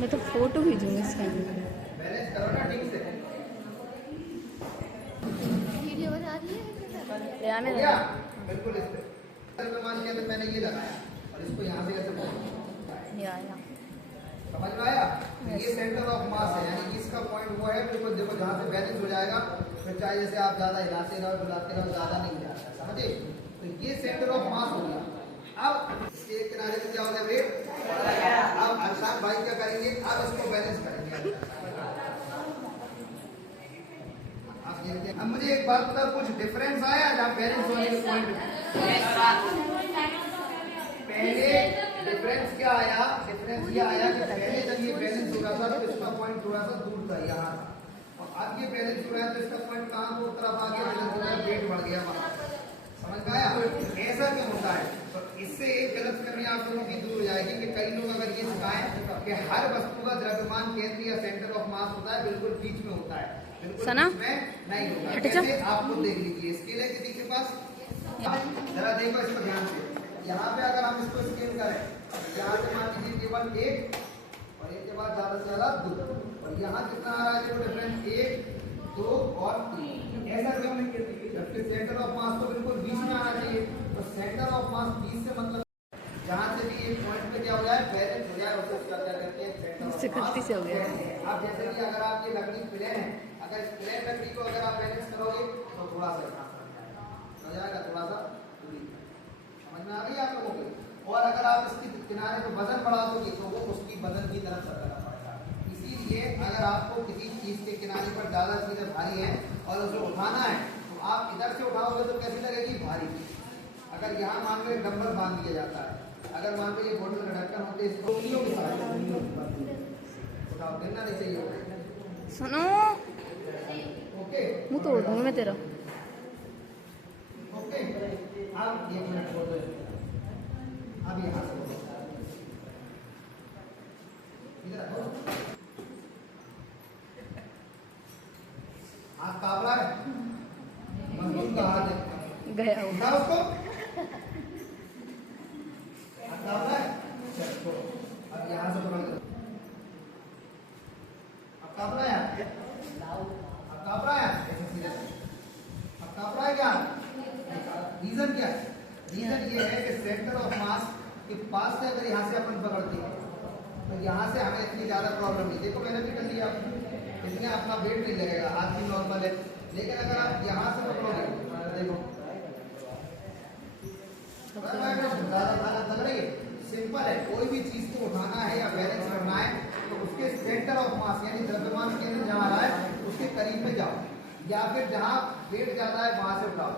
मैं तो फोटो भेजूंगी इसका। बैलेंस करो ना ठीक से। वीडियो बना रही है आने हो गया बिल्कुल। इस पे मान के अंदर मैंने ये लगाया और इसको यहाँ से कैसे या समझ में आया। ये सेंटर ऑफ मास है, यानी इसका पॉइंट वो है बिल्कुल। देखो जहाँ से बैलेंस हो जाएगा, फिर चाहे जैसे आप ज्यादा हिलाते रहो बुलाते रहो, ज्यादा नहीं जाता, समझे। तो ये सेंटर ऑफ मास हो गया। अब इसके एक किनारे पे क्या हो गया वेट। अब अरशद भाई क्या करेंगे, अब इसको बैलेंस करेंगे। अब मुझे एक बात बताओ, कुछ डिफरेंस आया जहाँ बैलेंस होने के पॉइंट। पहले डिफरेंस क्या आया, डिफरेंस ये आया कि पहले जब ये बैलेंस हो रहा था तो इसका पॉइंट थोड़ा सा दूर था यहाँ, और अब ये बैलेंस हो रहा है तो इसका पॉइंट कहाँ को तरफ आ गया, वेट बढ़ गया वहाँ। समझ में आया। ऐसा क्यों होता है, तो इससे एक गलतफहमी आप लोगों की दूर हो जाएगी कि कई लोग अगर ये सिखाएं कि हर वस्तु का द्रव्यमान केंद्र या सेंटर ऑफ मास होता है बिल्कुल बीच में होता है, बिल्कुल बीच में नहीं होता। कैसे आप खुद देख लीजिए। स्केल है किसी के पास, जरा देखो इसको ध्यान से। यहाँ पे अगर हम इसको स्केल करें, यहाँ से मान लीजिए केवल 1 और 1 के बाद ज्यादा से ज्यादा 2, और यहाँ कितना आ रहा है देखो डिफरेंस 1 2 और 3। ऐसा क्यों, जबकि सेंटर ऑफ मास तो बिल्कुल बीच में आना चाहिए। तो सेंटर ऑफ मास बीच से मतलब जहाँ से भी एक पॉइंट पे क्या हो जाए, बैलेंस हो जाए, उसे क्या कहते हैं, सेंटर ऑफ मास से हो गया। अब जैसे कि अगर आप ये लकड़ी प्लेन है, अगर इस प्लेन लकड़ी को अगर आप बैलेंस करोगे तो थोड़ा सा हो जाएगा, थोड़ा सा दूरी। समझ में आ गई आप लोगों को। और अगर आप इसके किनारे को वजन बढ़ा दोगे तो वो उसकी वजन की तरफ सरकना पड़ेगा। इसीलिए अगर आपको किसी चीज के किनारे पर ज्यादा चीजें भारी है और उसे उठाना है तो आप इधर से उठाओगे तो कैसी लगेगी, भारी। अगर यहाँ मान लो एक डंबल बांध दिया जाता है, अगर मान लो ये बोतल का ढक्कन होते हैं, इसको उंगलियों के साथ उठाओ, गिरना नहीं चाहिए। सुनो ओके, मुँह तोड़ दूंगा मैं तेरा। ओके, अब 1 मिनट छोड़ दो। अब यहाँ से इधर आओ। हाथ कांप रहा है, मजबूत का हाथ है, गया वो। उठा उसको। हाथ कांप रहा है, चल छोड़ो। अब यहाँ से पकड़ दो। अब कांप रहा है, अब कांप रहा है, ऐसे सीधे। अब कांप रहा है क्या, रीजन क्या है। रीजन ये है कि सेंटर ऑफ मास के पास से अगर यहाँ से अपन पकड़ते हैं तो यहाँ से हमें इतनी ज्यादा प्रॉब्लम नहीं। देखो मैंने भी कर लिया, इसमें अपना वेट नहीं लगेगा, हाथ भी नॉर्मल है। लेकिन अगर आप यहाँ से पकड़ोगे, देखो लग रही है, सिंपल है। कोई भी चीज को उठाना है या बैलेंस करना है तो उसके सेंटर ऑफ मास यानी द्रव्यमान केंद्र जहाँ रहा है उसके करीब में जाओ, या फिर जहाँ वेट ज्यादा है वहां से उठाओ।